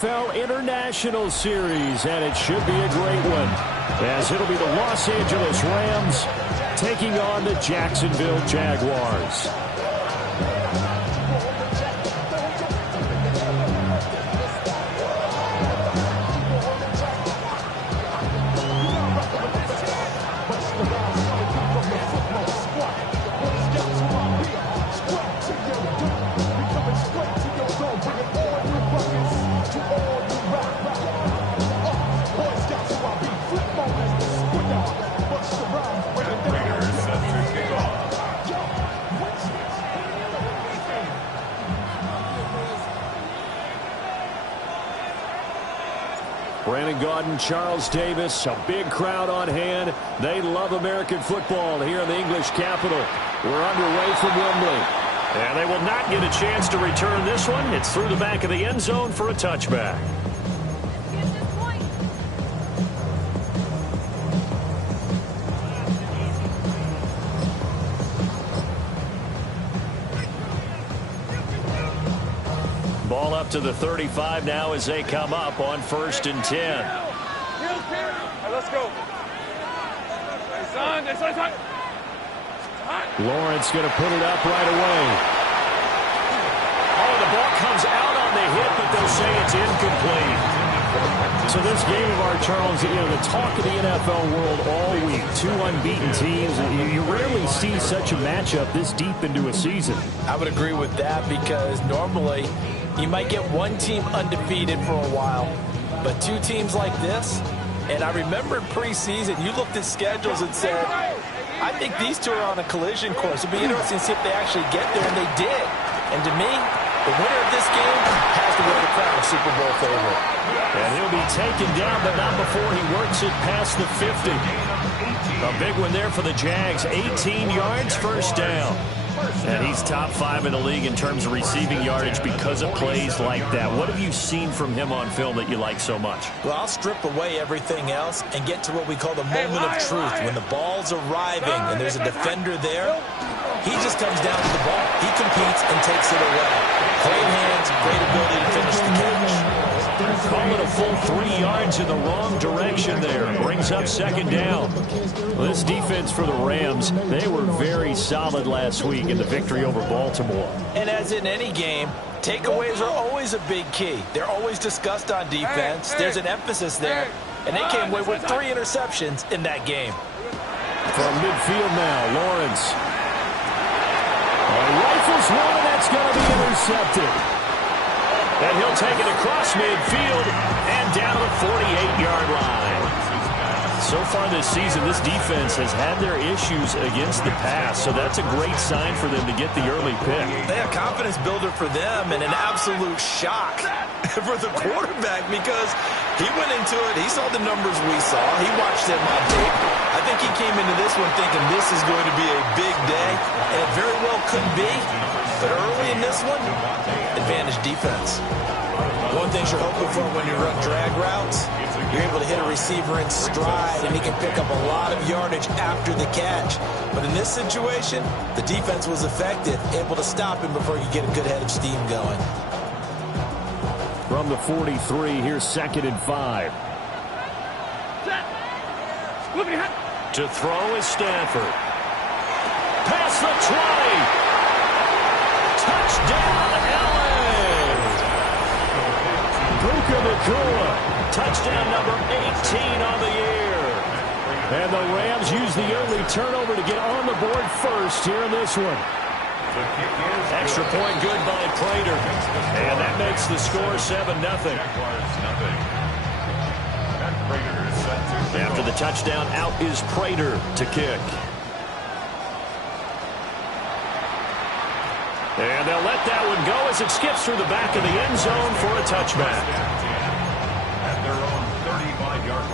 NFL International Series, and it should be a great one, as it'll be the Los Angeles Rams taking on the Jacksonville Jaguars. Charles Davis, a big crowd on hand. They love American football here in the English capital. We're underway from Wembley. And they will not get a chance to return this one. It's through the back of the end zone for a touchback. Ball up to the 35 now as they come up on 1st and 10. Let's go. Lawrence going to put it up right away. Oh, the ball comes out on the hit, but they'll say it's incomplete. So this game of our, Charles, the talk of the NFL world all week. Two unbeaten teams. You rarely see such a matchup this deep into a season. I would agree with that because normally you might get one team undefeated for a while, but two teams like this. And I remember preseason, you looked at schedules and said, I think these two are on a collision course. It'll be interesting to see if they actually get there, and they did. And to me, the winner of this game has to wear the crown of Super Bowl favorite. And he'll be taken down, but not before he works it past the 50. A big one there for the Jags. 18 yards, first down. And he's top 5 in the league in terms of receiving yardage because of plays like that. What have you seen from him on film that you like so much? Well, I'll strip away everything else and get to what we call the moment of truth. When the ball's arriving and there's a defender there, he just comes down to the ball. He competes and takes it away. Great hands, great ability to finish the catch. Call it a full 3 yards in the wrong direction there. Brings up 2nd down. Well, this defense for the Rams, they were very solid last week in the victory over Baltimore. And as in any game, takeaways are always a big key. They're always discussed on defense. There's an emphasis there. And they came away with 3 interceptions in that game. From midfield now, Lawrence. Rifles one, and that's going to be intercepted. And he'll take it across midfield and down the 48-yard line. So far this season, this defense has had their issues against the pass, so that's a great sign for them to get the early pick. A confidence builder for them and an absolute shock for the quarterback because he went into it. He saw the numbers we saw. He watched them on tape. I think he came into this one thinking this is going to be a big day, and it very well could be. But early in this one, advantage defense. One thing you're hoping for when you run drag routes, you're able to hit a receiver in stride, and he can pick up a lot of yardage after the catch. But in this situation, the defense was effective, able to stop him before you get a good head of steam going. From the 43, here's 2nd and 5. To throw is Stanford. Past the 20. Touchdown, LA! Puka Nacua. Touchdown number 18 on the year. And the Rams use the early turnover to get on the board first here in this one. Extra point good by Prater. And that makes the score 7-0. After the touchdown, out is Prater to kick. And they'll let that one go as it skips through the back of the end zone for a touchback. At their own 35-yard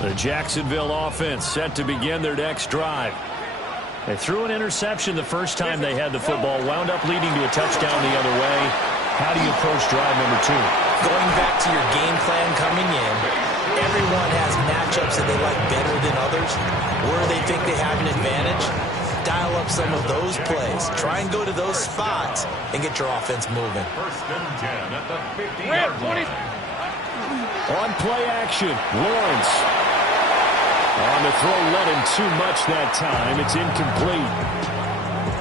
line. The Jacksonville offense set to begin their next drive. They threw an interception the first time they had the football, wound up leading to a touchdown the other way. How do you approach drive number 2? Going back to your game plan coming in everyone has matchups that they like better than others, where they think they have an advantage. Dial up some of those plays. Try and go to those spots and get your offense moving. First and 10 at the 50-yard line. On play action, Lawrence. On the throw, led him too much that time. It's incomplete.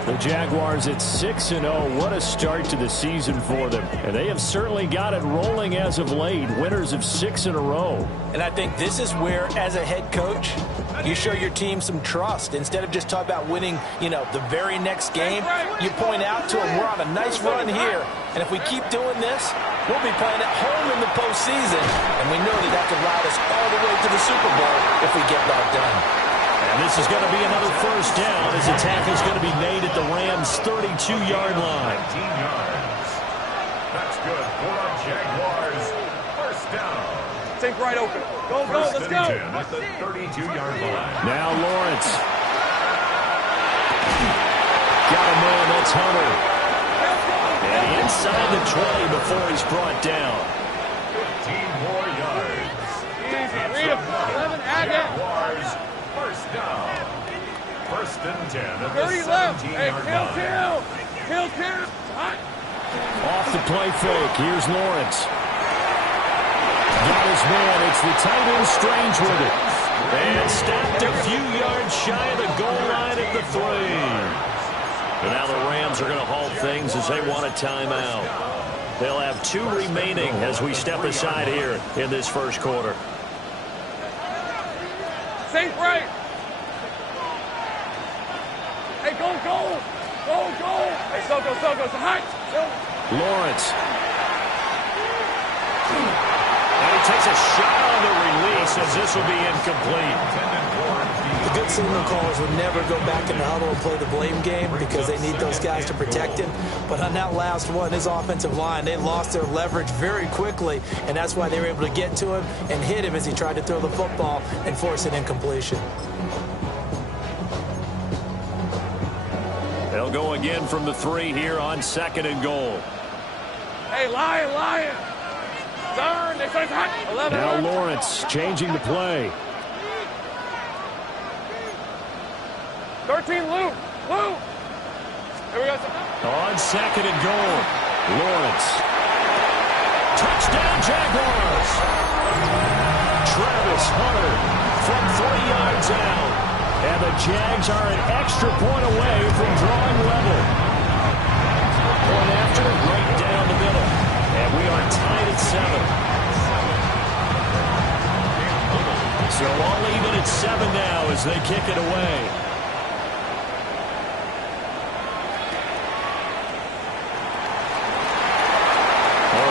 The Jaguars at 6-0. What a start to the season for them. And they have certainly got it rolling as of late. Winners of 6 in a row. And I think this is where, as a head coach, you show your team some trust. Instead of just talking about winning, the very next game, you point out to them, we're on a nice run here. And if we keep doing this, we'll be playing at home in the postseason. And we know that could ride us all the way to the Super Bowl if we get that done. And this is going to be another first down as the tackle is going to be made at the Rams' 32-yard line. 19 yards. That's good for our Jaguars. First down. Take right open. Go, let's go. 10 at the 32-yard line. Now Lawrence. Got a man, that's Hunter. And inside the 20 before he's brought down. 15 more yards. Easy. Read him. 11, add that. Jaguars. First down. First and 10 at the 30 left. 17-yard Hey, line. kill. Hot. Off the play fake. Here's Lawrence. Got his man. It's the tight end Strange with it. And stopped a few yards shy of the goal line at the 3. And now the Rams are going to halt things as they want a timeout. They'll have 2 remaining as we step aside here in this first quarter. Safe right. Hey, go. Hey, so go. Hot. Lawrence. And he takes a shot on the release as this will be incomplete. The good signal callers would never go back in the huddle and play the blame game because they need those guys to protect him. But on that last one, his offensive line, they lost their leverage very quickly, and that's why they were able to get to him and hit him as he tried to throw the football and force an incompletion. They'll go again from the 3 here on 2nd and goal. Hey, Lion. Darn, they say hot. 11. Now Lawrence changing the play. 13, Lou. Here we go. On 2nd and goal, Lawrence. Touchdown, Jaguars. Travis Hunter from 3 yards out. And the Jags are an extra point away from drawing level. Point after, right down the middle. And we are tied at 7. So all even at 7 now as they kick it away.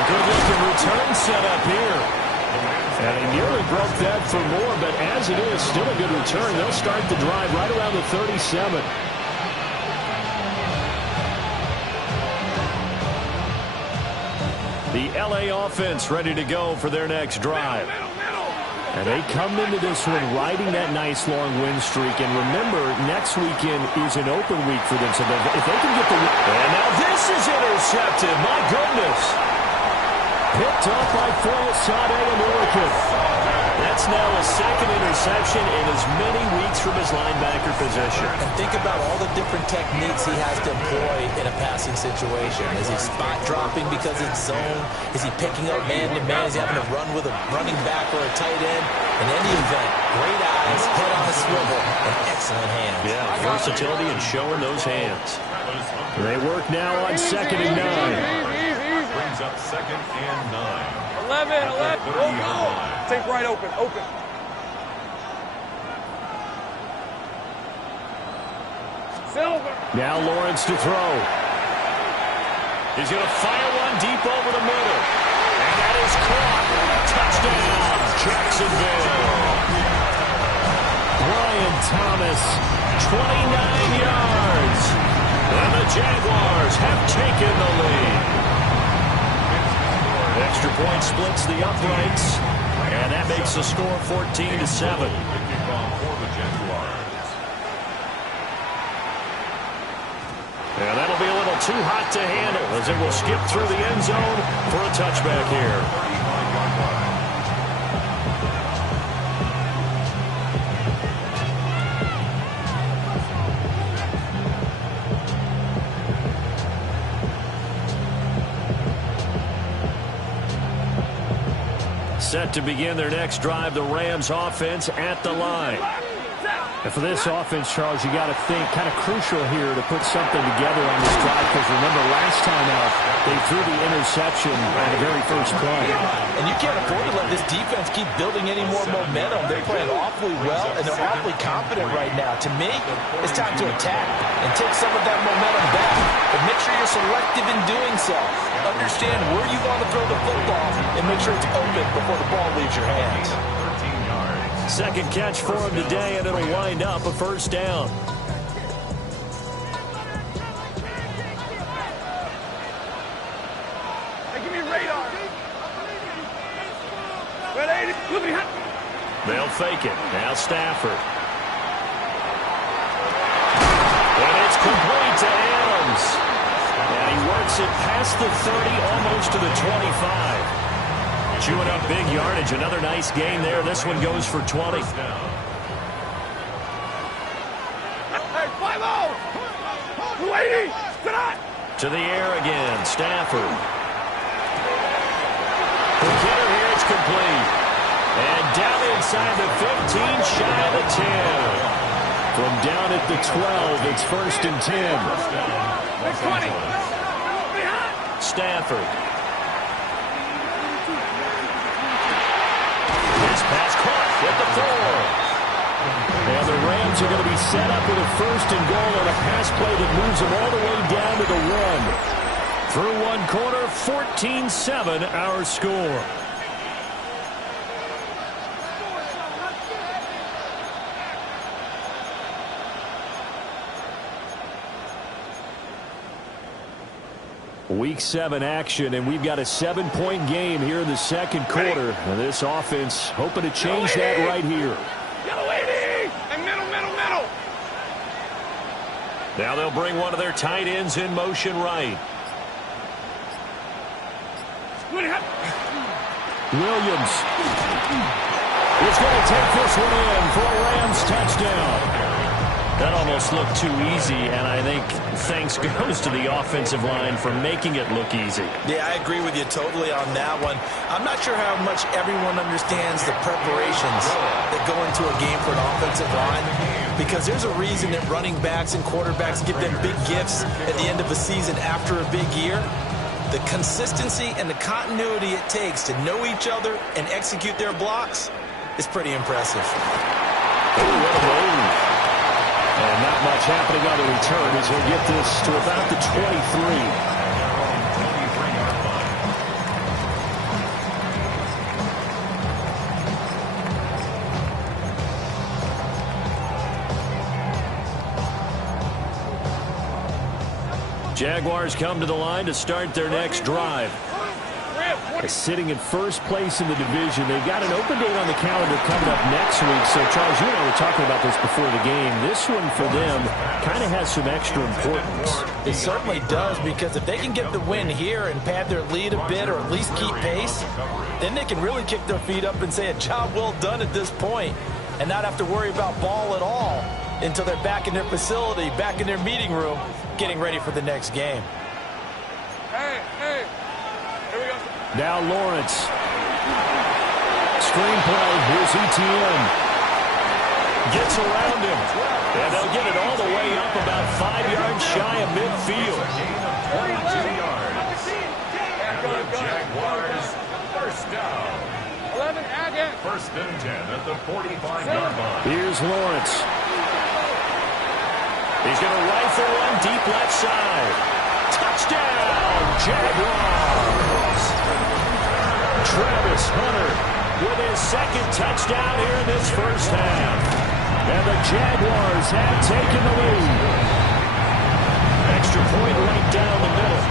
Good-looking return set up here. And he nearly broke that for more, but as it is, still a good return. They'll start the drive right around the 37. The LA offense ready to go for their next drive. And they come into this one riding that nice long win streak. And remember, next weekend is an open week for them. So if they can get the win. And now this is intercepted. My goodness. Picked up by Sade and Orkin. That's now a 2nd interception in as many weeks from his linebacker position. And think about all the different techniques he has to employ in a passing situation. Is he spot dropping because it's zone? Is he picking up man-to-man? Is he having to run with a running back or a tight end? In any event, great eyes, head on a swivel, and excellent hands. Yeah, versatility and showing those hands. They work now on 2nd and 9. Brings up 2nd and 9. 11. Go. Take right open. Silver. Now Lawrence to throw. He's going to fire one deep over the middle. And that is caught. Touchdown, Jacksonville. Brian Thomas, 29 yards. And the Jaguars have taken the lead. Extra point splits the uprights, and that makes the score 14-7. And that'll be a little too hot to handle as it will skip through the end zone for a touchback here. Set to begin their next drive, the Rams offense at the line. And for this offense, Charles, you got to think kind of crucial here to put something together on this drive, because remember last time out they threw the interception on the very first play. And you can't afford to let this defense keep building any more momentum. They're playing awfully well, and they're awfully confident right now. To me, it's time to attack and take some of that momentum back. But make sure you're selective in doing so. Understand where you want to throw the football and make sure it's open before the ball leaves your hands. Second catch for him today, and it'll wind up a first down. Hey, give me radar. They'll fake it. Now Stafford. And it's complete to Adams. And he works it past the 30, almost to the 25. Chewing up big yardage. Another nice gain there. This one goes for 20. Hey, 5-0. To the air again. Stafford. The kicker here, it's complete. And down inside the 15, shy of the 10. From down at the 12, it's 1st and 10. 20. Stafford. This pass caught at the 4. And the Rams are going to be set up with a 1st and goal on a pass play that moves them all the way down to the 1. Through one quarter, 14-7 our score. Week 7 action, and we've got a 7-point game here in the second quarter. And this offense hoping to change that right here. Yellow 80. And middle. Now they'll bring one of their tight ends in motion right. Williams is going to take this one in for a Rams touchdown. That almost looked too easy, and I think thanks goes to the offensive line for making it look easy. Yeah, I agree with you totally on that one. I'm not sure how much everyone understands the preparations that go into a game for an offensive line, because there's a reason that running backs and quarterbacks give them big gifts at the end of the season after a big year. The consistency and the continuity it takes to know each other and execute their blocks is pretty impressive. And not much happening on the return as he'll get this to about the 23. Jaguars come to the line to start their next drive. Sitting in first place in the division. They've got an open date on the calendar coming up next week. So, Charles, you and I were talking about this before the game. This one for them kind of has some extra importance. It certainly does, because if they can get the win here and pad their lead a bit or at least keep pace, then they can really kick their feet up and say a job well done at this point and not have to worry about ball at all until they're back in their facility, back in their meeting room, getting ready for the next game. Hey, here we go. Now Lawrence. Screenplay. Here's ETN. Gets around him. And they'll get it all the way up about 5 yards shy of midfield. 42 yards. And the Jaguars, first down. 11, again. 1st and 10 at the 45-yard line. Here's Lawrence. He's going to rifle one deep left side. Touchdown, Jaguars. Travis Hunter with his second touchdown here in this first half. And the Jaguars have taken the lead. Extra point right down the middle.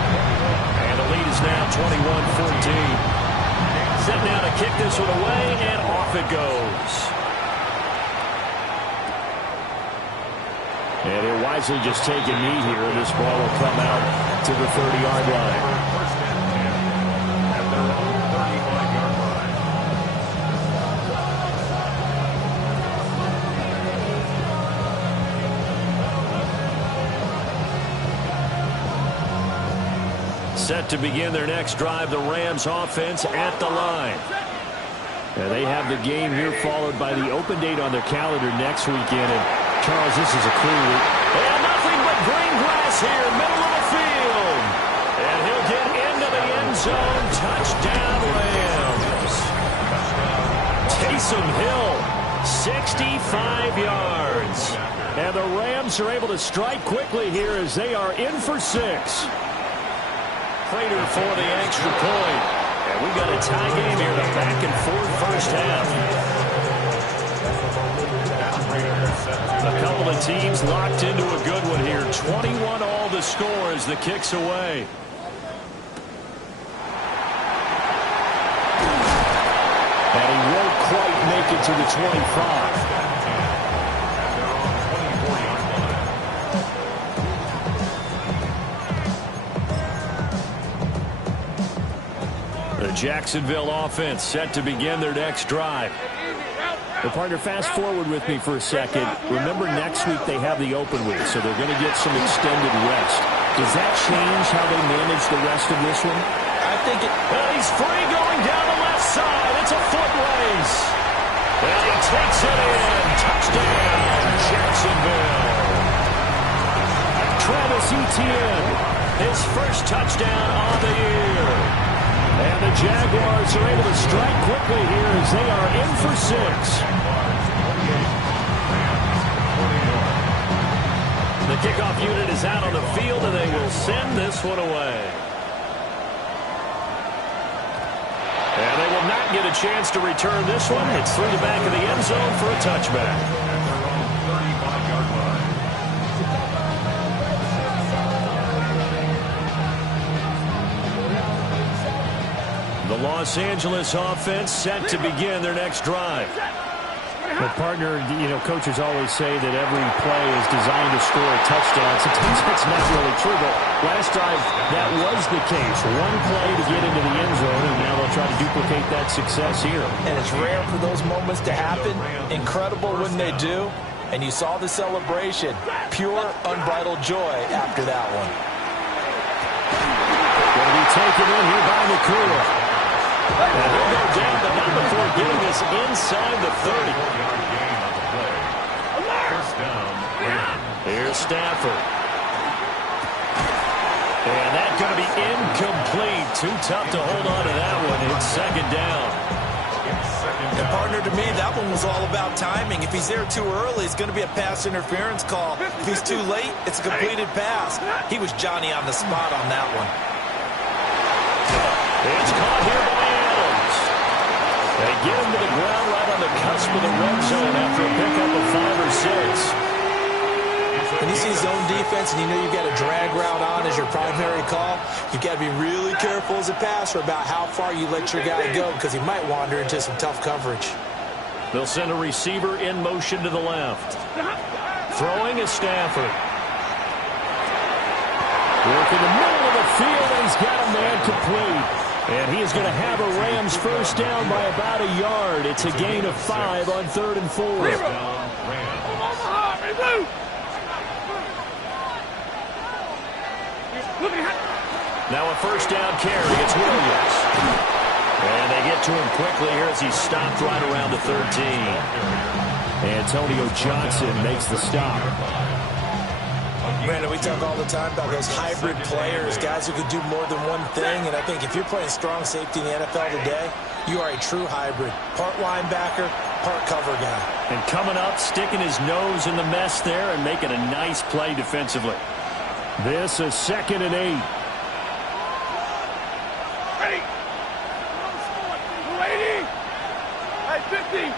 And the lead is now 21-14. Set now to kick this one away, and off it goes. And he'll wisely just take a knee here, and this ball will come out to the 30-yard line. Set to begin their next drive, the Rams offense at the line. Yeah, they have the game here followed by the open date on their calendar next weekend. And, Charles, this is a clue. And nothing but green grass here, middle of the field. And he'll get into the end zone. Touchdown, Rams. Taysom Hill, 65 yards. And the Rams are able to strike quickly here as they are in for 6. Prater for the extra point. And we've got a tie game here, the back and forth first half. A couple of teams locked into a good one here. 21 all the score as the kick's away. And he won't quite make it to the 25. The Jacksonville offense set to begin their next drive. Well, partner, fast forward with me for a second. Remember, next week they have the open week, so they're going to get some extended rest. Does that change how they manage the rest of this one? I think it... Well, he's free going down the left side. It's a foot race. And he takes it in. Touchdown, Jacksonville. Travis Etienne, his first touchdown of the year. And the Jaguars are able to strike quickly here as they are in for 6. The kickoff unit is out on the field, and they will send this one away. And they will not get a chance to return this one. It's through the back of the end zone for a touchback. The Los Angeles offense set to begin their next drive. Well, partner, coaches always say that every play is designed to score a touchdown. Sometimes that's not really true, but last drive that was the case. One play to get into the end zone, and now they'll try to duplicate that success here. And it's rare for those moments to happen. Incredible when they do. And you saw the celebration. Pure, unbridled joy after that one. Going to be taken in here by McCool. And he'll go down, but not before getting this inside the 30. Here's Stafford. And that's going to be incomplete. Too tough to hold on to that one. It's second down. And partner, to me, that one was all about timing. If he's there too early, it's going to be a pass interference call. If he's too late, it's a completed pass. He was Johnny on the spot on that one. It's caught here by Adams. They get him to the ground right on the cusp of the red zone after a pickup of 5 or 6. When you see zone defense and you know you've got a drag route on as your primary call, you've got to be really careful as a passer about how far you let your guy go because he might wander into some tough coverage. They'll send a receiver in motion to the left. Throwing is Stafford. Work in the middle of the field, and he's got a man complete. And he is going to have a Rams first down by about a yard. It's a gain of 5 on 3rd and 4. Now a first down carry. It's Williams. And they get to him quickly here as he's stopped right around the 13. Antonio Johnson makes the stop. Brandon, we talk all the time about those hybrid players, guys who could do more than one thing. And I think if you're playing strong safety in the NFL today, you are a true hybrid. Part linebacker, part cover guy. And coming up, sticking his nose in the mess there and making a nice play defensively. This is 2nd and 8. Ready. 280. Hey, 50.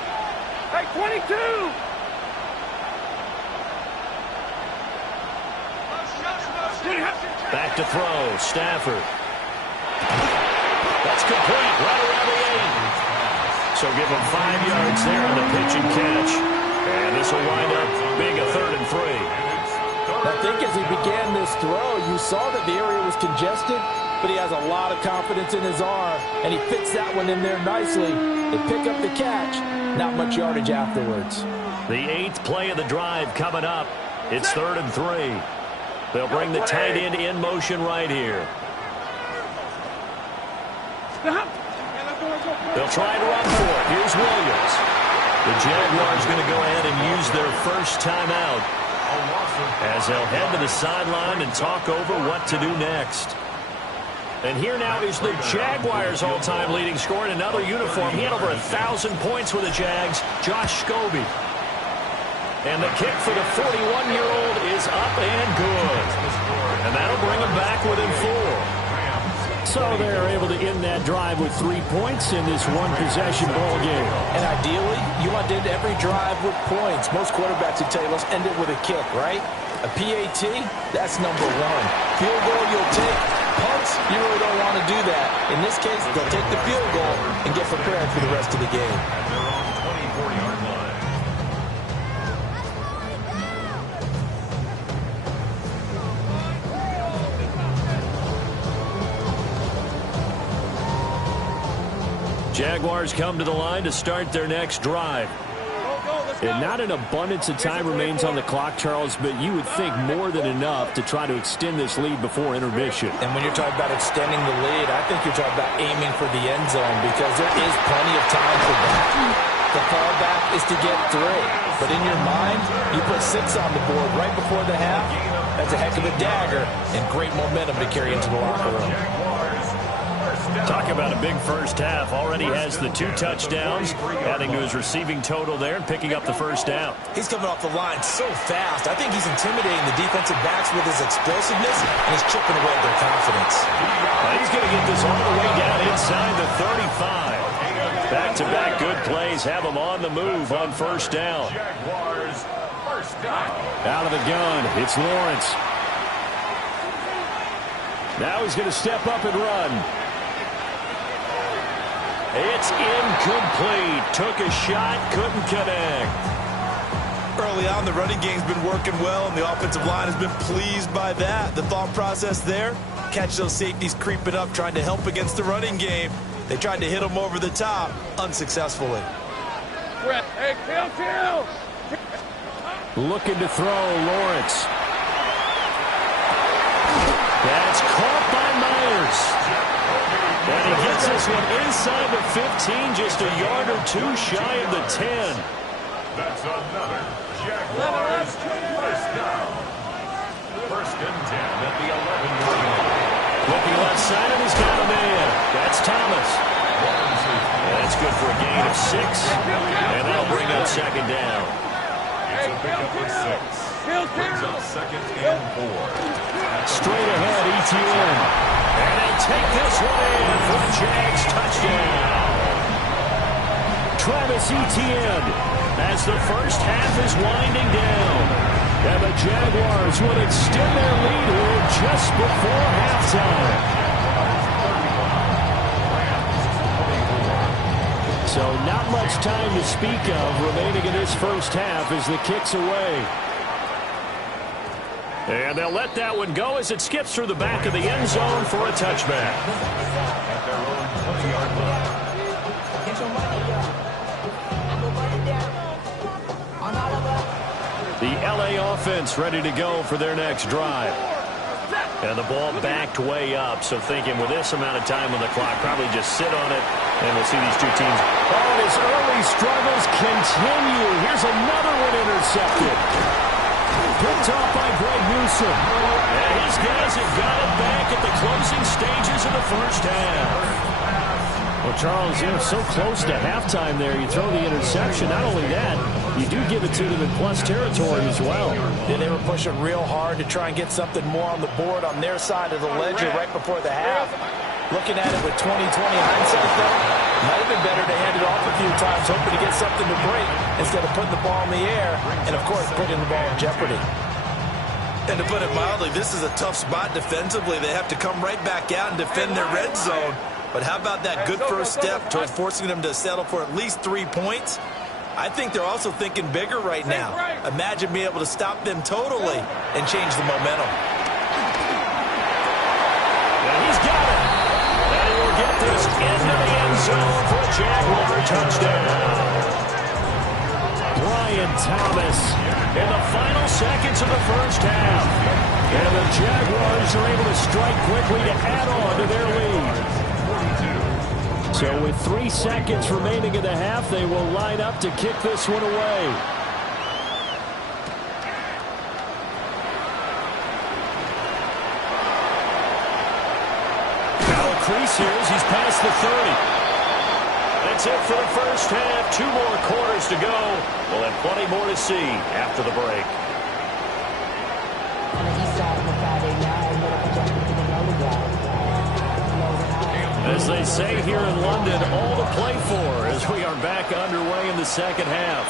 Hey, 22. Back to throw. Stafford. That's complete. Right around the 8. So give him 5 yards there on the pitch and catch. And this will wind up being a 3rd and 3. I think as he began this throw, you saw that the area was congested, but he has a lot of confidence in his arm, and he fits that one in there nicely. They pick up the catch. Not much yardage afterwards. The 8th play of the drive coming up. It's 3rd and 3. They'll bring the tight end in motion right here. Stop. They'll try to run for it. Here's Williams. The Jaguars going to go ahead and use their first timeout as they'll head to the sideline and talk over what to do next. And here now is the Jaguars' all-time leading scorer in another uniform. He had over 1,000 points with the Jags, Josh Scobie. And the kick for the 41-year-old is up and good. And that'll bring him back within 4. So they're able to end that drive with 3 points in this one-possession ball game. And ideally, you want to end every drive with points. Most quarterbacks would tell you, let's end it with a kick, right? A PAT, that's number 1. Field goal you'll take. Punts, you really don't want to do that. In this case, they'll take the field goal and get prepared for the rest of the game. At their own 24-yard line. Jaguars come to the line to start their next drive. And not an abundance of time remains on the clock, Charles, but you would think more than enough to try to extend this lead before intermission. And when you're talking about extending the lead, I think you're talking about aiming for the end zone because there is plenty of time for that. The fallback is to get 3. But in your mind, you put 6 on the board right before the half. That's a heck of a dagger and great momentum to carry into the locker room. Talk about a big first half. Already has the 2 touchdowns, adding to his receiving total there and picking up the first down. He's coming off the line so fast. I think he's intimidating the defensive backs with his explosiveness, and he's chipping away at their confidence. He's going to get this all the way down inside the 35. Back-to-back good plays have him on the move on first down. Out of the gun, it's Lawrence. Now he's going to step up and run. It's incomplete. Took a shot, couldn't connect. Early on, the running game's been working well, and the offensive line has been pleased by that. The thought process there, catch those safeties creeping up, trying to help against the running game. They tried to hit them over the top, unsuccessfully. Hey, kill! Looking to throw, Lawrence. That's caught by Myers. And he gets this one inside the 15, just a yard or 2 shy of the 10. That's another Jaguars first down. First and 10 at the 11-yard line. Looking left side, and he's got a man. That's Thomas. That's good for a gain of 6. And that'll bring up second down. It's a pickup of 6. Brings up second and 4. Straight ahead, ETN. And they take this one in for the Jags touchdown. Travis Etienne as the first half is winding down. And the Jaguars will extend their lead here just before halftime. So not much time to speak of remaining in this first half as the kick's away. And they'll let that one go as it skips through the back of the end zone for a touchback. At their own 20-yard line. The LA offense ready to go for their next drive. And the ball backed way up, so thinking with this amount of time on the clock, probably just sit on it, and we'll see these two teams. Oh, his early struggles continue. Here's another one intercepted. Picked off by Greg Newsom. And his guys have got it back at the closing stages of the first half. Well, Charles, you're so close to halftime there. You throw the interception. Not only that, you do give it to them in plus territory as well. Yeah, they were pushing real hard to try and get something more on the board on their side of the ledger right before the half. Looking at it with 20/20 hindsight, though, might have been better to hand it off a few times, hoping to get something to break instead of putting the ball in the air and, of course, putting the ball in jeopardy. And to put it mildly, this is a tough spot defensively. They have to come right back out and defend their red zone. But how about that good first step toward forcing them to settle for at least 3 points? I think they're also thinking bigger right now. Imagine being able to stop them totally and change the momentum. And he's got it. And he'll get this into the end zone for a Jaguar touchdown. Brian Thomas In the final seconds of the first half. And the Jaguars are able to strike quickly to add on to their lead. So with 3 seconds remaining in the half, they will line up to kick this one away. Crease here as he's past the 30. That's it for the first half. 2 more quarters to go. We'll have plenty more to see after the break. As they say here in London, all to play for as we are back underway in the second half.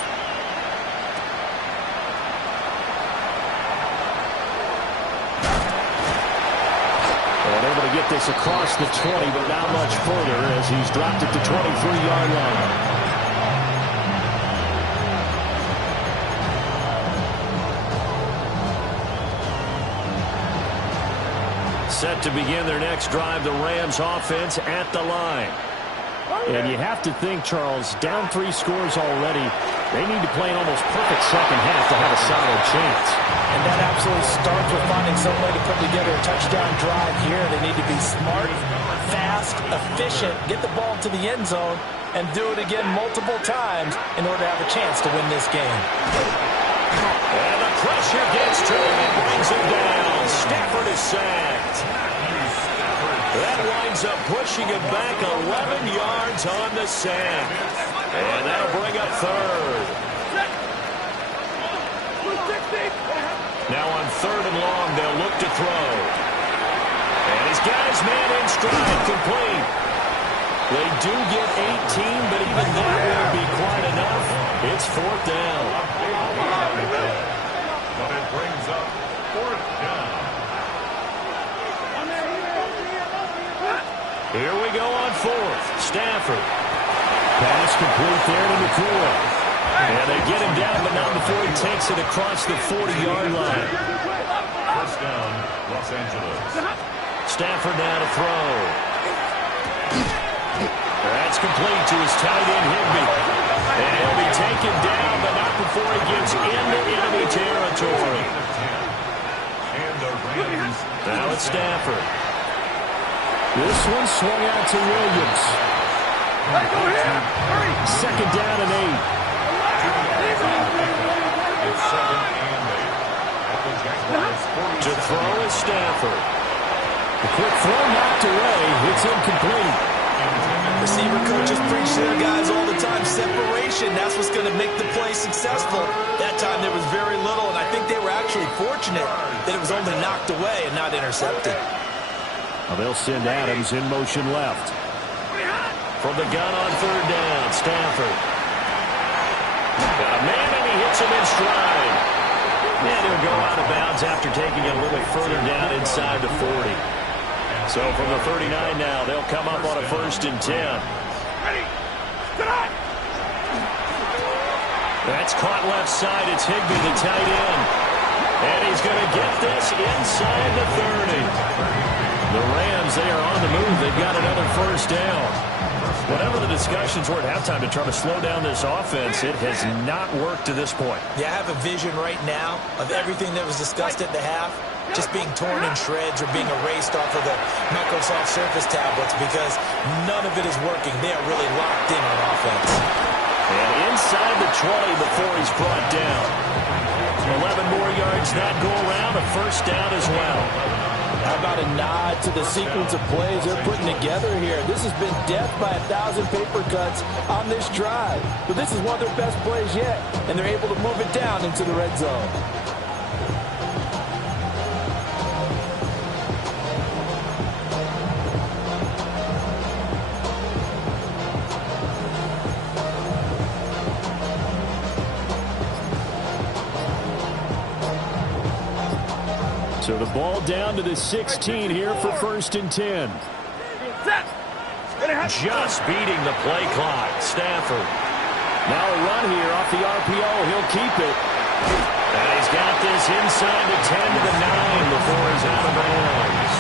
Able to get this across the 20, but not much further as he's dropped it to 23-yard line. Set to begin their next drive, the Rams offense at the line. And you have to think, Charles, down 3 scores already, they need to play an almost perfect second half to have a solid chance. And that absolutely starts with finding some way to put together a touchdown drive here. They need to be smart, fast, efficient, get the ball to the end zone, and do it again multiple times in order to have a chance to win this game. And the pressure gets to him and brings him down. Stafford is sacked. That winds up pushing him back 11 yards on the sack. And that'll bring up third. Now on 3rd and long, they'll look to throw. And he's got his man in stride, complete. They do get 18, but even that won't be quite enough. It's 4th down. But it brings up 4th down. Here we go on 4th. Stafford. Pass complete there to McCoy. And they get him down, but not before he takes it across the 40-yard line. 1st down, Los Angeles. Stafford now to throw. That's complete to his tight end, Higbee. And he'll be taken down, but not before he gets into enemy territory. And the Rams. Now it's Stafford. This one swung out to Williams. 2nd down and 8. To throw is Stafford. The quick throw knocked away. It's incomplete. Receiver coaches preach to their guys all the time. Separation, that's what's going to make the play successful. That time there was very little, and I think they were actually fortunate that it was only knocked away and not intercepted. Well, they'll send Adams in motion left. From the gun on 3rd down, Stafford. Got a man, and he hits him in stride. And he'll go out of bounds after taking it a little further down inside the 40. So from the 39 now, they'll come up on a 1st and 10. That's caught left side. It's Higbee, the tight end. And he's going to get this inside the 30. The Rams, they are on the move. They've got another 1st down. Whatever the discussions were at halftime to try to slow down this offense, it has not worked to this point. Yeah, I have a vision right now of everything that was discussed at the half just being torn in shreds or being erased off of the Microsoft Surface tablets because none of it is working. They are really locked in on offense. And inside the 20 before he's brought down. 11 more yards that go around, a 1st down as well. How about a nod to the sequence of plays they're putting together here? This has been death by 1,000 paper cuts on this drive. But this is one of their best plays yet, and they're able to move it down into the red zone. So the ball down to the 16 here for 1st and 10. Just beating the play clock. Stafford. Now a run here off the RPO. He'll keep it. And he's got this inside the 10 to the 9 before he's out of bounds.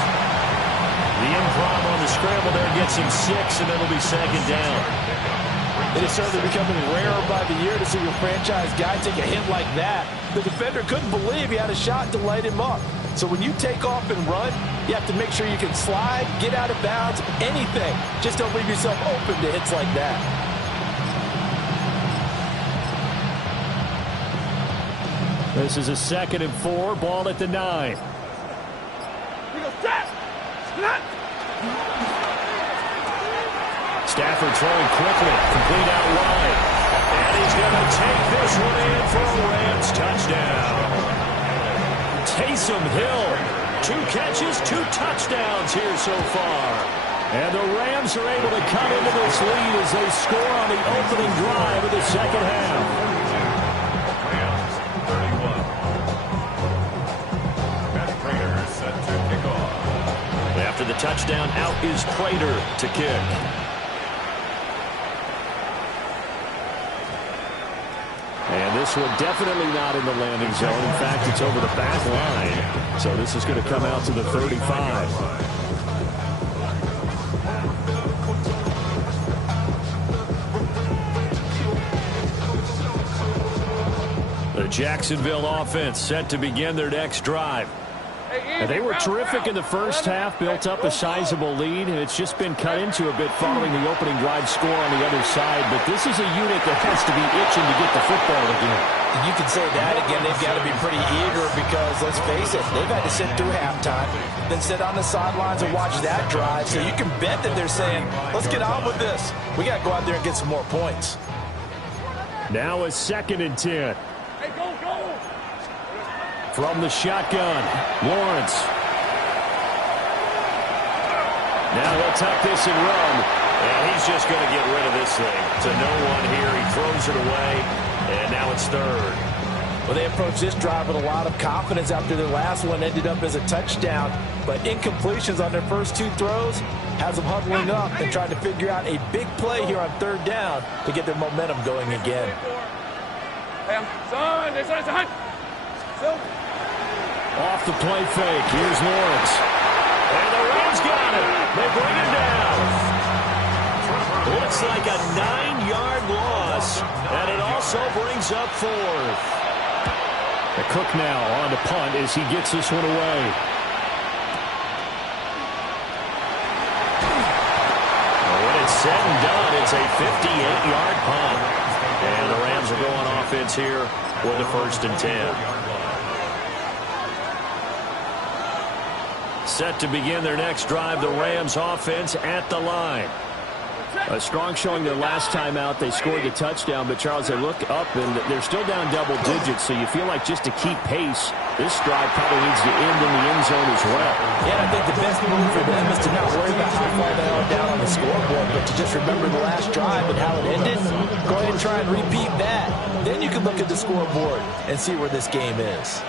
The improv on the scramble there gets him 6, and it'll be 2nd down. It is certainly becoming rarer by the year to see your franchise guy take a hit like that. The defender couldn't believe he had a shot to light him up. So when you take off and run, you have to make sure you can slide, get out of bounds, anything. Just don't leave yourself open to hits like that. This is a 2nd and 4, ball at the 9. Stafford throwing quickly, complete out wide. And he's going to take this one in for a Rams touchdown. Taysom Hill, 2 catches, 2 touchdowns here so far. And the Rams are able to come into this lead as they score on the opening drive of the second half. Rams 31. Matt Prater set to kick off. After the touchdown, out is Prater to kick. And this one definitely not in the landing zone. In fact, it's over the back line. So this is going to come out to the 35. The Jacksonville offense set to begin their next drive. And they were terrific in the first half, built up a sizable lead, and it's just been cut into a bit following the opening drive score on the other side. But this is a unit that has to be itching to get the football again. You can say that again. They've got to be pretty eager because, let's face it, they've had to sit through halftime, then sit on the sidelines and watch that drive. So you can bet that they're saying, let's get on with this. We got to go out there and get some more points. Now a 2nd and 10. Hey, go, go! From the shotgun, Lawrence. Now he'll tuck this and run. And he's just going to get rid of this thing. To no one here. He throws it away. And now it's 3rd. Well, they approached this drive with a lot of confidence after their last one ended up as a touchdown. But incompletions on their first 2 throws has them huddling up and trying to figure out a big play here on 3rd down to get their momentum going again. Off the play fake. Here's Lawrence. And the Rams got it. They bring him down. Looks like a 9-yard loss. And it also brings up 4th. The Cook now on the punt as he gets this one away. When it's said and done, it's a 58-yard punt. And the Rams are going offense here with the 1st and 10. Set to begin their next drive, the Rams offense at the line. A strong showing their last time out. They scored the touchdown, but Charles, they look up and they're still down double digits, so you feel like just to keep pace, this drive probably needs to end in the end zone as well. Yeah, I think the best move for them is to not worry about how far they are down on the scoreboard, but to just remember the last drive and how it ended. Go ahead and try and repeat that. Then you can look at the scoreboard and see where this game is.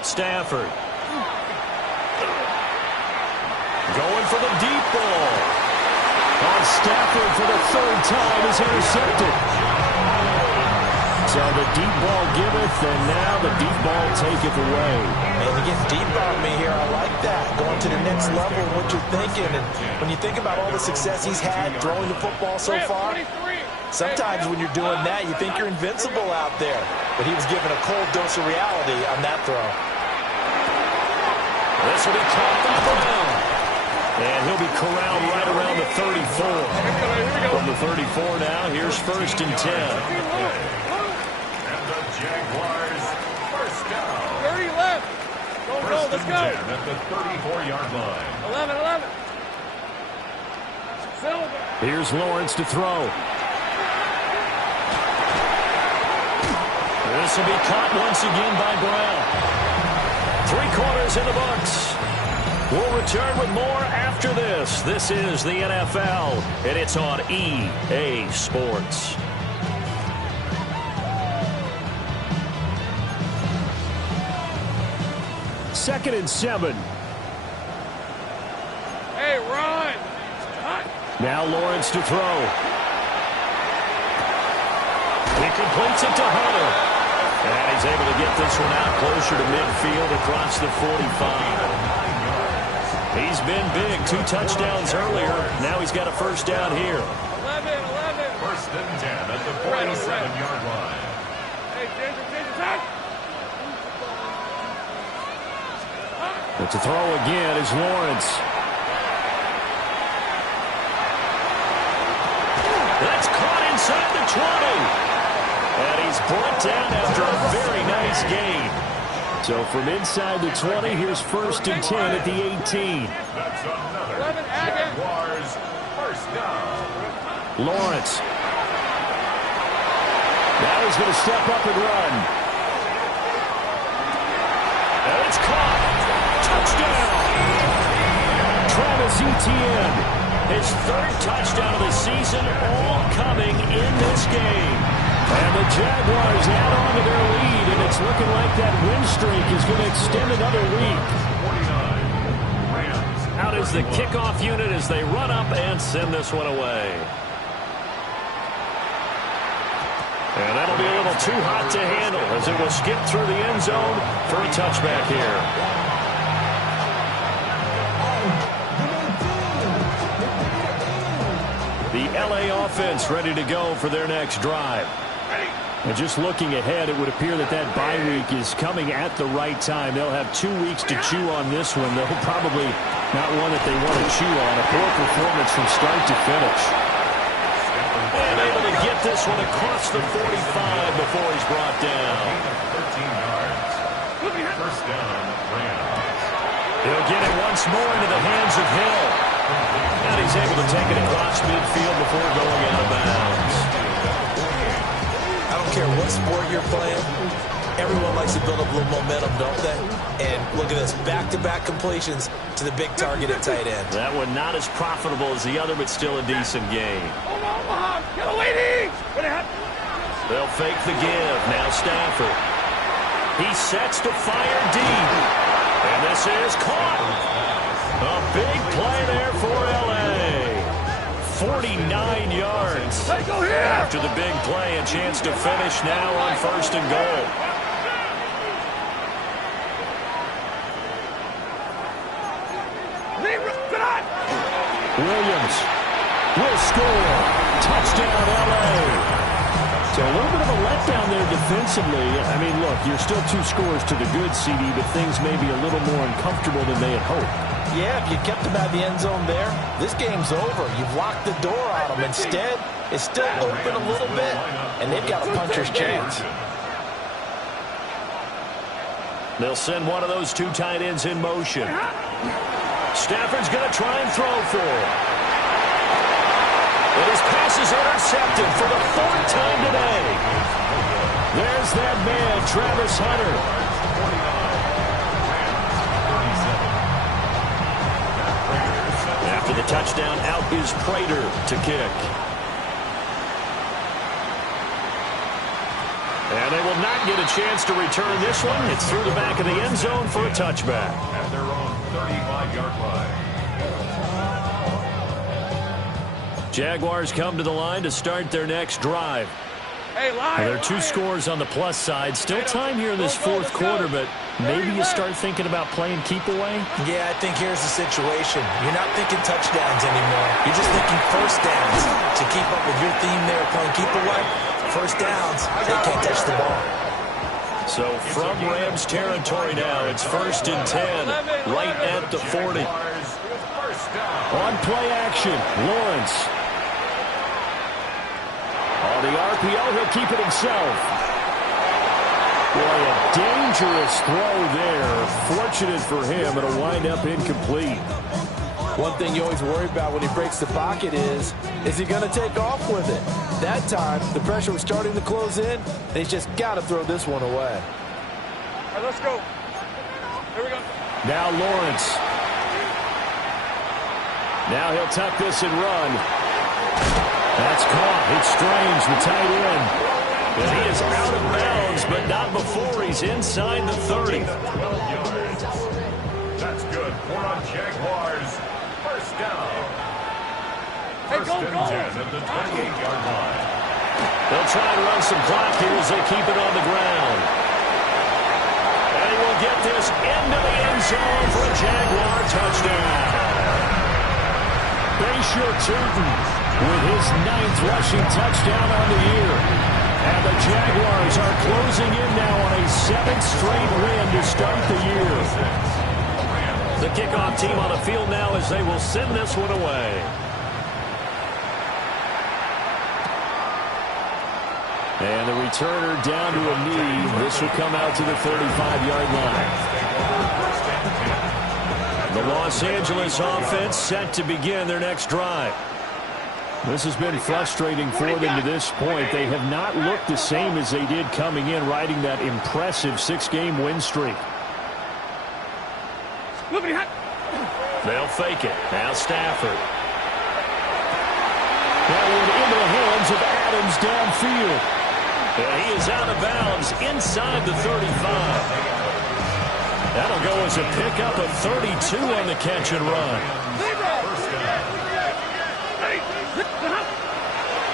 Stafford. Going for the deep ball. And Stafford for the 3rd time is intercepted. So the deep ball giveth, and now the deep ball taketh away. Man, you get deep on me here. I like that. Going to the next level of what you're thinking. And when you think about all the success he's had throwing the football so far, sometimes when you're doing that, you think you're invincible out there. But he was given a cold dose of reality on that throw. This will be caught by Brown. And he'll be corralled right around the 34. From the 34 now, here's 1st and 10. And the Jaguars, 1st down. 30 left. Go, let's go. 10 at the 34-yard line. 11. Silver. Here's Lawrence to throw. This will be caught once again by Brown. 3 quarters in the books. We'll return with more after this. This is the NFL, and it's on EA Sports. Second and 7. Hey, run. Now Lawrence to throw. He completes it to Hunter. And he's able to get this one out closer to midfield across the 45. He's been big. 2 touchdowns earlier. Now he's got a 1st down here. 11. 1st and 10 at the 47-yard line. Hey, Ginger, But to throw again is Lawrence. That's caught inside the 20. And he's brought down after a very nice gain. So from inside the 20, here's 1st and 10 at the 18. That's another Jaguars first down. Lawrence. Now he's going to step up and run. And it's caught. Touchdown. Travis Etienne. His 3rd touchdown of the season, all coming in this game. And the Jaguars add on to their lead, and it's looking like that win streak is going to extend another week. 49. Rams. Out is the kickoff unit as they run up and send this one away. And that'll be a little too hot to handle as it will skip through the end zone for a touchback here. The LA offense ready to go for their next drive. And just looking ahead, it would appear that that bye week is coming at the right time. They'll have 2 weeks to chew on this one. They'll probably not one that they want to chew on. A poor performance from start to finish. And able to get this one across the 45 before he's brought down. 13 yards. First down, Rams. He'll get it once more into the hands of Hill. And he's able to take it across midfield before going out of bounds. I don't care what sport you're playing. Everyone likes to build up a little momentum, don't they? And look at this, back-to-back completions to the big target at tight end. That one not as profitable as the other, but still a decent game. Get away, Diggs! They'll fake the give. Now Stafford. He sets to fire deep. And this is caught. A big play there for L.A. 49 yards. After the big play, a chance to finish now on 1st and goal. Williams will score. Touchdown, L.A. So a little bit of a letdown there defensively. I mean, look, you're still 2 scores to the good, CD, but things may be a little more uncomfortable than they had hoped. Yeah, if you kept them out of the end zone there, this game's over. You've locked the door on them. Instead, it's still open a little bit, and they've got a puncher's chance. They'll send one of those 2 tight ends in motion. Stafford's going to try and throw for it. And his pass is intercepted for the 4th time today. There's that man, Travis Hunter. After the touchdown, out is Prater to kick. And they will not get a chance to return this one. It's through the back of the end zone for a touchback. At their own 35-yard line. Jaguars come to the line to start their next drive. Hey, And there are 2 scores on the plus side. Still time here in this 4th quarter, but maybe you start thinking about playing keep away. Yeah, I think here's the situation. You're not thinking touchdowns anymore. You're just thinking first downs. To keep up with your theme there, playing keep away, first downs, they can't touch the ball. So from Rams territory now, it's 1st and 10, right at the 40. On play action, Lawrence. On the RPO, he'll keep it himself. Boy, a dangerous throw there. Fortunate for him, it'll wind up incomplete. One thing you always worry about when he breaks the pocket is he going to take off with it? That time, the pressure was starting to close in, and he's just got to throw this one away. All right, let's go. Here we go. Now Lawrence. Now he'll tuck this and run. That's caught. It's Strange, the tight end. And he is out of bounds, but not before he's inside the 30. 12 yards. That's good for a Jaguars first down. Hey, First and 10 at the 28-yard line. They'll try and run some clock here as they keep it on the ground. And he will get this into the end zone for a Jaguar touchdown. Bashaw Turton with his 9th rushing touchdown on the year. And the Jaguars are closing in now on a 7th straight win to start the year. The kickoff team on the field now as they will send this one away. And the returner down to a knee. This will come out to the 35-yard line. The Los Angeles offense set to begin their next drive. This has been frustrating for them to this point. They have not looked the same as they did coming in, riding that impressive 6-game win streak. They'll fake it. Now Stafford. That one into the hands of Adams downfield. And he is out of bounds inside the 35. That'll go as a pickup of 32 on the catch and run.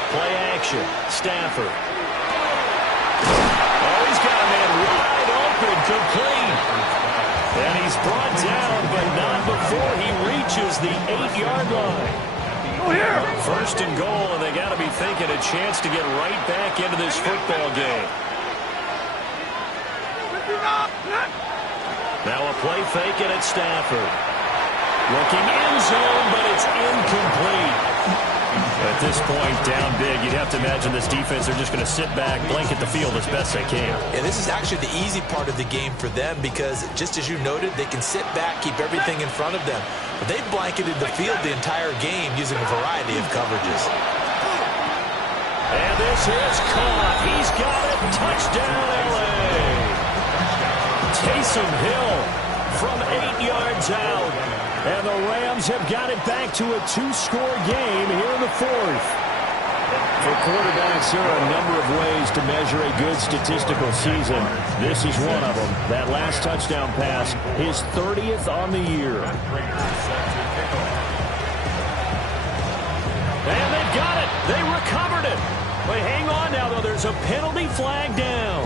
Play action. Stafford. Oh, he's got a man wide open, complete. And he's brought down, but not before he reaches the 8-yard line. First and goal, and they got to be thinking a chance to get right back into this football game. Now a play fake it at Stafford. Looking end zone, but it's incomplete. At this point, down big, you'd have to imagine this defense, they're just going to sit back, blanket the field as best they can. And this is actually the easy part of the game for them because, just as you noted, they can sit back, keep everything in front of them. But they've blanketed the field the entire game using a variety of coverages. And this is caught. He's got it. Touchdown, L.A. Taysom Hill from 8 yards out. And the Rams have got it back to a 2-score game here in the 4th. For quarterbacks, there are a number of ways to measure a good statistical season. This is one of them. That last touchdown pass, his 30th on the year. And they've got it. They recovered it. But hang on now, though. There's a penalty flag down.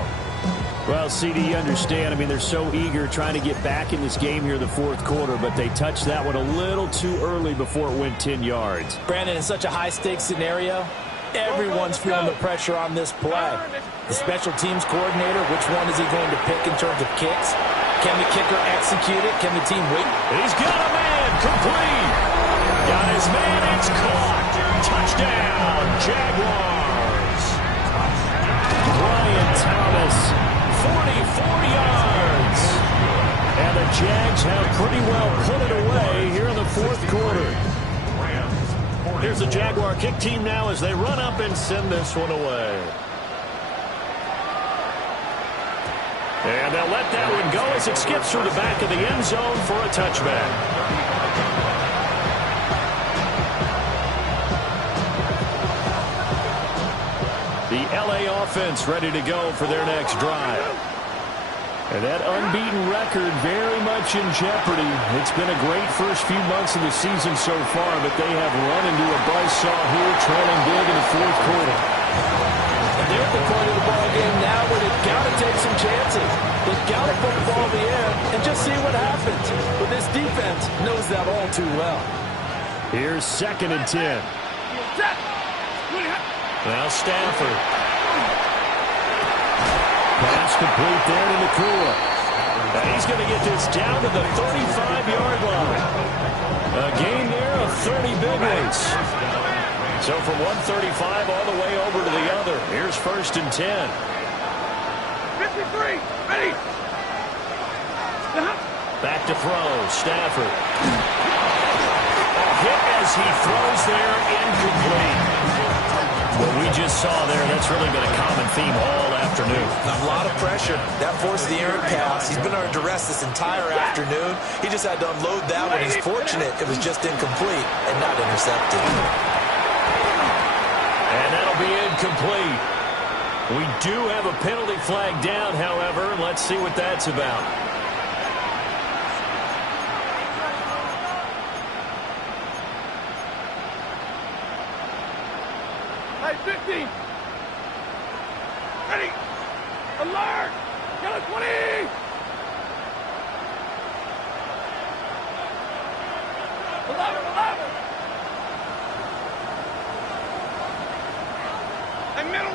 Well, CD, you understand. I mean, they're so eager trying to get back in this game here in the 4th quarter, but they touched that one a little too early before it went 10 yards. Brandon, in such a high-stakes scenario, everyone's feeling the pressure on this play. The special teams coordinator, which one is he going to pick in terms of kicks? Can the kicker execute it? Can the team wait? He's got a man, complete. Got his man, it's caught. Touchdown, Jaguars. Brian Thomas. 44 yards. And the Jags have pretty well put it away here in the 4th quarter. Here's the Jaguar kick team now as they run up and send this one away. And they'll let that one go as it skips through the back of the end zone for a touchback. The L.A. offense ready to go for their next drive. And that unbeaten record very much in jeopardy. It's been a great first few months of the season so far, but they have run into a buzzsaw here, trailing big in the 4th quarter. And they're at the point of the ball game now where they've got to take some chances. They've got to put the ball in the air and just see what happens. But this defense knows that all too well. Here's 2nd and 10. Now Stafford. Pass complete there to Nakua. He's going to get this down to the 35-yard line. A gain there of 30 big ones. So from 135 all the way over to the other. Here's 1st and 10. 53, ready. Back to throw, Stafford. A hit as he throws there, incomplete. What we just saw there, that's really been a common theme all afternoon. A lot of pressure. That forced the errant pass. He's been under duress this entire afternoon. He just had to unload that one. He's fortunate it was just incomplete and not intercepted. And that'll be incomplete. We do have a penalty flag down, however. Let's see what that's about. Hey, 15. Ready. Alert. Yellow 20. Hey, middle.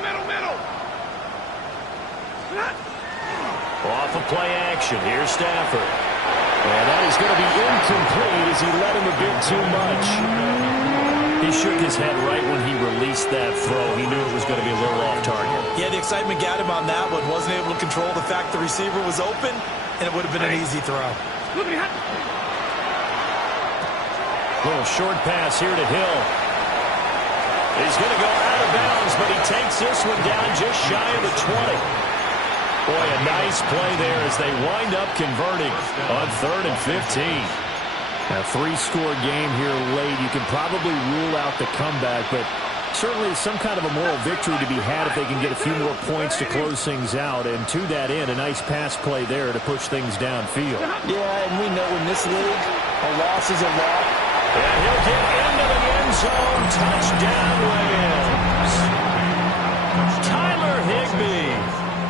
Off of play action. Here's Stafford. And that is going to be incomplete as he let him a bit too much. He shook his head right when he released that throw. He knew it was going to be a little off target. Yeah, the excitement got him on that one. Wasn't able to control the fact the receiver was open, and it would have been an easy throw. Little short pass here to Hill. He's going to go out of bounds, but he takes this one down just shy of the 20. Boy, a nice play there as they wind up converting on 3rd and 15. A 3-score game here late. You can probably rule out the comeback, but certainly some kind of a moral victory to be had if they can get a few more points to close things out. And to that end, a nice pass play there to push things downfield. Yeah, and we know in this league, a loss is a loss. And he'll get into the end zone. Touchdown, Rams. Tyler Higbee,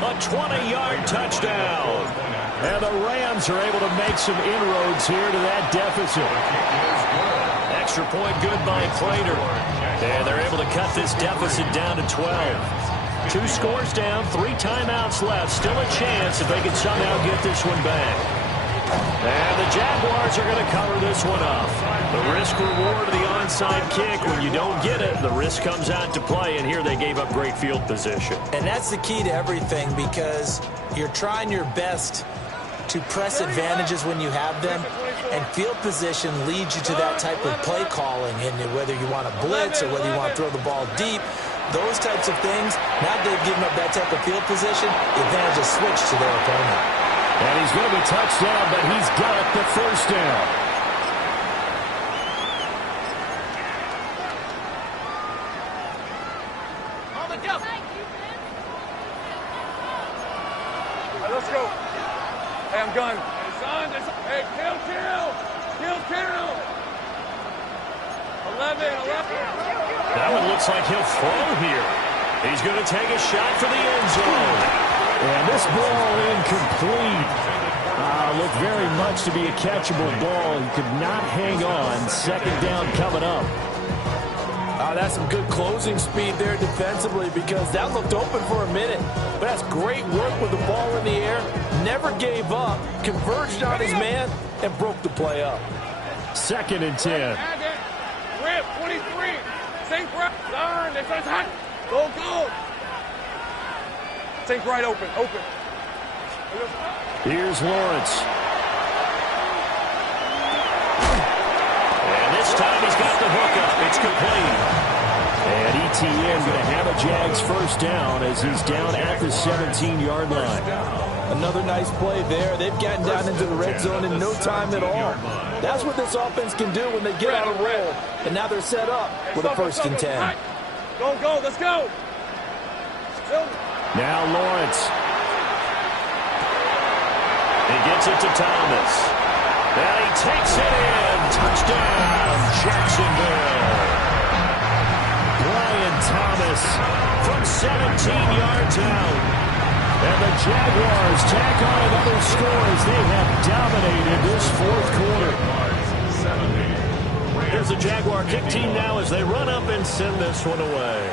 a 20-yard touchdown. And the Rams are able to make some inroads here to that deficit. Extra point good by Prater. And they're able to cut this deficit down to 12. 2 scores down, 3 timeouts left. Still a chance if they can somehow get this one back. And the Jaguars are going to cover this one off. The risk-reward of the onside kick, when you don't get it, the risk comes out to play, and here they gave up great field position. And that's the key to everything, because you're trying your best to press advantages when you have them, and field position leads you to that type of play calling, and whether you want to blitz or whether you want to throw the ball deep, those types of things, now they've given up that type of field position, the advantage is switched to their opponent. And he's going to be touched down, but he's got the first down. Let's go. Hey, I'm gun. Hey, kill. 11. That one looks like he'll throw here. He's going to take a shot for the end zone. And this ball incomplete. Looked very much to be a catchable ball. He could not hang on. 2nd down coming up. That's some good closing speed there defensively, because that looked open for a minute. But that's great work with the ball in the air. Never gave up. Converged on his man and broke the play up. 2nd and 10. Rip, 23. Sink right. Darn, they first hot. Go. Sink right open. Here's Lawrence. And this time he's got the hook up. It's complete. And ETN going to have a Jags first down as he's down at the 17-yard line. Another nice play there. They've gotten down into the red zone in no time at all. That's what this offense can do when they get on a roll. And now they're set up with a 1st and 10. Go, let's go. Now Lawrence. He gets it to Thomas. And he takes it in. Touchdown, Jacksonville. Brian Thomas From 17 yards out. And the Jaguars tack on another score as they have dominated this 4th quarter. Here's the Jaguar kick team now as they run up and send this one away.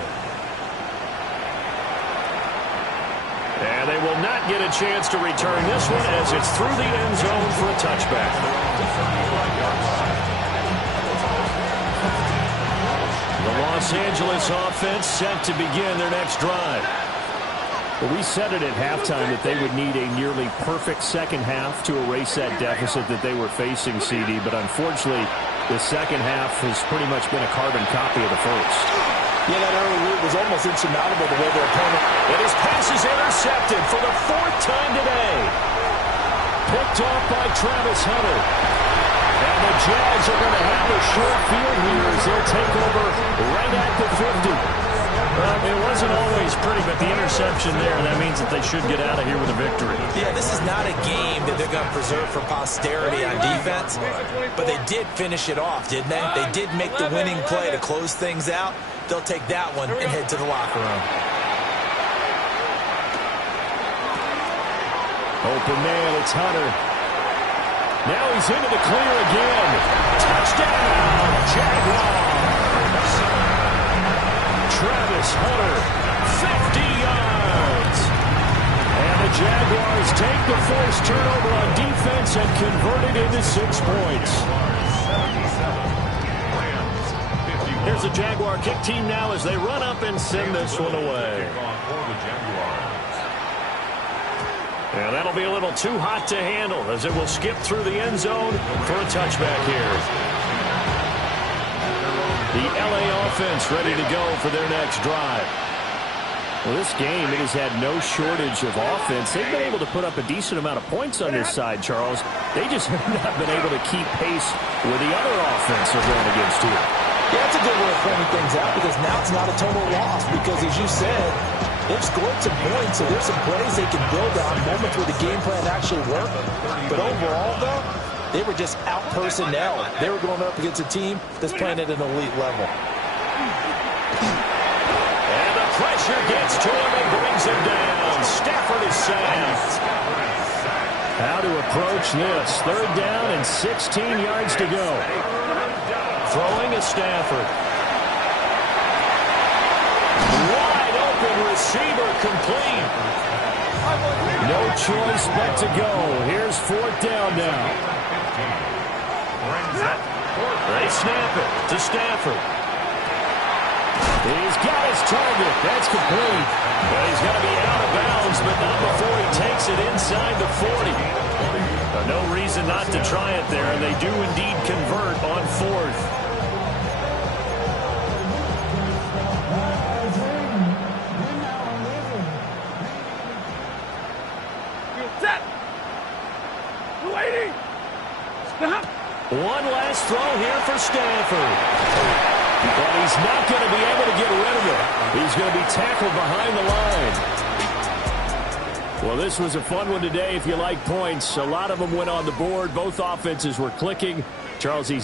And they will not get a chance to return this one as it's through the end zone for a touchback. The Los Angeles offense set to begin their next drive. Well, we said it at halftime that they would need a nearly perfect second half to erase that deficit that they were facing, CD. But unfortunately, the second half has pretty much been a carbon copy of the first. Yeah, that early lead was almost insurmountable the way their opponent. And his pass is intercepted for the 4th time today. Picked off by Travis Hunter. And the Jags are going to have a short field here as they'll take over right at the 50. Well, it wasn't always pretty, but the interception there, that means that they should get out of here with a victory. Yeah, this is not a game that they're going to preserve for posterity on defense, but they did finish it off, didn't they? They did make the winning play to close things out. They'll take that one and head to the locker room. Open man, it's Hunter. Now he's into the clear again. Touchdown, Jaguars. Travis Hunter, 50 yards. And the Jaguars take the forced turnover on defense and convert it into 6 points. Here's the Jaguar kick team now as they run up and send this one away. And that'll be a little too hot to handle as it will skip through the end zone for a touchback here. The LA offense ready to go for their next drive. Well, this game, it has had no shortage of offense. They've been able to put up a decent amount of points on this side, Charles. They just have not been able to keep pace with the other offense they're going against here. Yeah, that's a good way of pointing things out because now it's not a total loss because, as you said, they've scored some points, so there's some plays they can build on, moments where the game plan actually worked. But overall, though, they were just out-personnel. They were going up against a team that's playing at an elite level. Pressure gets to him and brings him down. Stafford is sacked. How to approach this? 3rd down and 16 yards to go. Throwing is Stafford. Wide open receiver complete. No choice but to go. Here's 4th down now. They snap it to Stafford. He's got his target. That's complete. But he's going to be out of bounds, but not before he takes it inside the 40. No reason not to try it there, and they do indeed convert on 4th. Set. 280. Stop. One last throw here for Stafford. But he's not going to be able to get rid of it. He's going to be tackled behind the line. Well, this was a fun one today if you like points. A lot of them went on the board. Both offenses were clicking. Charles, these